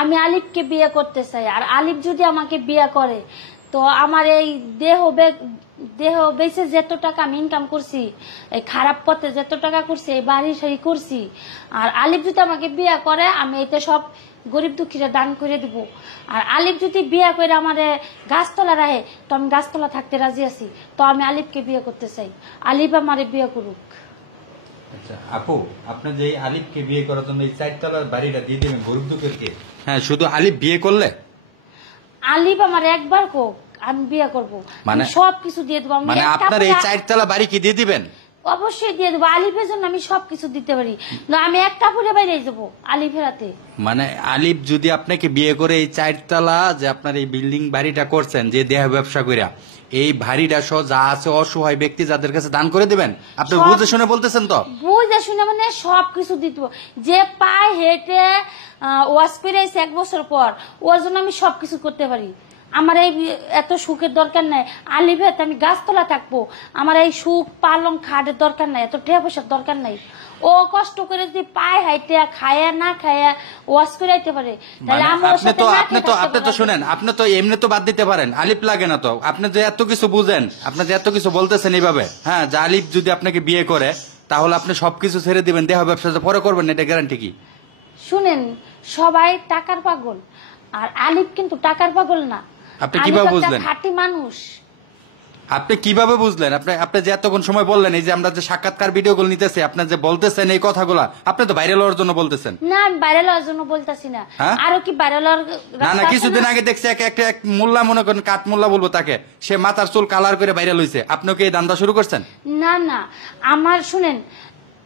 আমি আলিফকে বিয়ে করতে চাই। আর আলিফ যদি আমাকে বিয়ে করে তো আমার এই দেহ বেঁচে যত টাকা আমি ইনকাম করছি, এই খারাপ পথে যত টাকা করছি, এই বাড়ি সারি করছি, আর আলিফ যদি আমাকে বিয়ে করে আমি এতে সব গরিব দুঃখীরা দান করে দিব। আর আলিফ যদি বিয়ে করে আমার গাছতলা রাখে তো আমি গাছতলা থাকতে রাজি আছি। তো আমি আলিফকে বিয়ে করতে চাই, আলিফ আমারে বিয়ে করুক। আচ্ছা আপু, আপনি যে আলিফকে বিয়ে করার জন্য এই 4 তলার বাড়িটা দিয়ে দিবেন গরিব দুঃখীকে? হ্যাঁ, শুধু আলিফ বিয়ে করলে? আলিফ আমার একবার কোক আমি বিয়ে করবো, মানে সবকিছু দিয়ে দেবো। মানে আপনার এই 4 তলা বাড়ি কি দিয়ে দিবেন? অবশ্যই দিয়ে দেবো। আলিফের জন্য আমি সবকিছু দিতে পারি, না আমি একটা পরে বাইরে যাবো আলিফের হাতে। মানে আলিফ যদি আপনাকে বিয়ে করে এই 4 তলা যে আপনার এই বিল্ডিং বাড়িটা করছেন যে দেহ ব্যবসা কইরা, এই বাড়িটা সহ যা আছে অসহায় ব্যক্তি যাদের কাছে দান করে দিবেন? আপনি বুঝে শুনে বলতেছেন তো? বুঝে শুনে মানে সবকিছু দিতে, যে পায়ে হেঁটে ওয়াশ করে 1 বছর পর ওর জন্য আমি সবকিছু করতে পারি। আমার এই এত সুখের দরকার নাই, আলিফের আমি গাছতলা থাকবো, আমার এই সুখ পালং খাটের দরকার নাই, এত টাকা পয়সার দরকার নাই। ও কষ্ট করে যদি পায়ে হাইটে খায়া না খায়া ওয়াশ করে আইতে পারে, তাহলে আপনি তো শুনেন, আপনি তো এমনি তো বাদ দিতে পারেন, আলিফ লাগে না তো। আপনি যে এত কিছু বুঝেন, আপনি যে এত কিছু বলতেছেন এইভাবে, হ্যাঁ, যে আলিফ যদি আপনাকে বিয়ে করে তাহলে আপনি সবকিছু ছেড়ে দিবেন, দেহ ব্যবসা পরে করবেন, এটা গ্যারান্টি কি? শুনেন, সবাই টাকার পাগল, আর আলিফ কিন্তু টাকার পাগল না। আপনি কিভাবে বুঝলেন? খাঁটি মানুষ। আপনি কিভাবে বুঝলেন? আপনি যে এতক্ষণ সময় বললেন, এই যে আমরা যে সাক্ষাৎকার ভিডিওগুলো নিতেছি, আপনি যে বলতেছেন এই কথাগুলা, আপনি তো ভাইরাল হওয়ার জন্য বলতেছেন না? আমি ভাইরাল হওয়ার জন্য বলতাছি না, আরো কি ভাইরাল হওয়ার? না, কিছুদিন আগে দেখছি এক মোল্লা, মনে করেন কাঠ মোল্লা বলবো তাকে, সে মাথার চুল কালার করে ভাইরাল হয়েছে। আপনিও কি এই দান্দা শুরু করছেন? না, আমার শুনেন,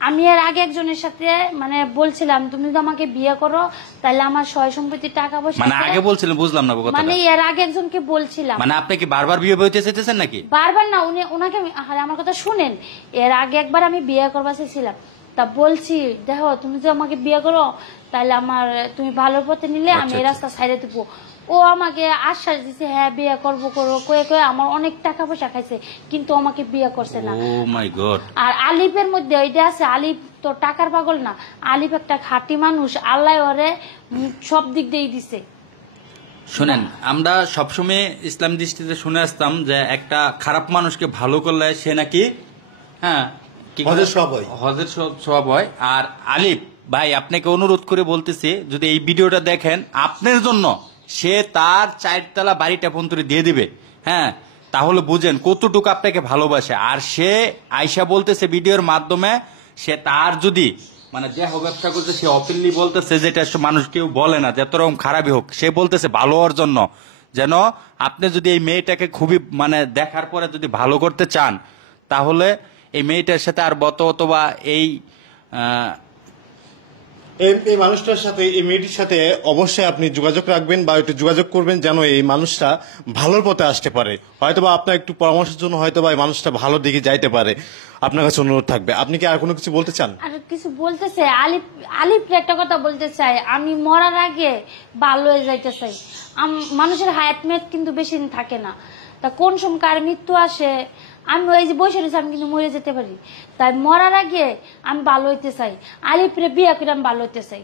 আমি এর আগে একজনের সাথে মানে বলছিলাম তুমি যদি আমাকে বিয়ে করো তাহলে আমার সয় সম্পত্তি টাকা পয়সা, মানে আগে বলছিলেন, বুঝলাম না কথাটা। মানে এর আগে একজনকে বলছিলাম। মানে আপনি কি বারবার বিয়ে হইতে চাইতেছেন নাকি? বারবার না, ওনাকে আমার কথা শুনেন, এর আগে একবার আমি বিয়ে করবা চাইছিলাম, তা বলছি দেখো তুমি যদি আমাকে বিয়ে করো তাহলে আমার তুমি ভালো পথে নিলে আমি এই রাস্তা ছাইড়ে দেবো। ও আমাকে আশ্বাস দিছে হ্যাঁ বিয়ে করবো কয়ে আমার অনেক টাকা পয়সা খাইছে, কিন্তু আমাকে বিয়ে করছে না। ও মাই গড। আর আলিফের মধ্যে ওইটা আছে, আলিফ তো টাকার পাগল না, আলিফ একটা খাঁটি মানুষ, আল্লাহ ওরে সব দিক দিয়ে দিছে। শুনেন, আমরা সবসময় ইসলাম দৃষ্টিতে শুনে আসতাম যে একটা খারাপ মানুষকে ভালো করলে সে নাকি হজের সওয়াব হয়। আর আলিফ ভাই, আপনাকে অনুরোধ করে বলতেছি, যদি এই ভিডিওটা দেখেন, আপনার জন্য সে তার 4 তলা বাড়িটা পর্যন্ত দিয়ে দিবে, হ্যাঁ, তাহলে বুঝেন কতটুকু আপনাকে ভালোবাসে। আর সে আয়শা বলতেছে ভিডিওর মাধ্যমে, সে তার যদি মানে দেহ ব্যবসা করতে, সে অপেনলি বলতেছে, যেটা মানুষ কেউ বলে না, যত রকম খারাপই হোক, সে বলতেছে ভালো হওয়ার জন্য, যেন আপনি যদি এই মেয়েটাকে খুবই মানে দেখার পরে যদি ভালো করতে চান, তাহলে এই মেয়েটার সাথে আর অথবা এই মানুষটার সাথে, এই মেয়েটির সাথে অবশ্যই আপনি যোগাযোগ রাখবেন বা একটু যোগাযোগ করবেন, যেন এই মানুষটা ভালোর পথে আসতে পারে। হয়তোবা আপনার একটু পরামর্শের জন্য হয়তোবা এই মানুষটা ভালো দিকে যাইতে পারে। আপনার কাছে অনুরোধ থাকবে। আপনি কি আর কোনো কিছু বলতে চান? আর কিছু বলতে চাই, আলিফকে একটা কথা বলতে চাই, আমি মরার আগে ভালো হয়ে যাইতে চাই। মানুষের হায়াত মেয়াদ কিন্তু বেশি দিন থাকে না, তা কোন সময় কার মৃত্যু আসে, আমি ওই যে বসে রয়েছি, আমি কিন্তু মরে যেতে পারি। তাই মরার আগে আমি ভালো হইতে চাই, আলিফরে বিয়ে করে আমি ভালো হইতে চাই।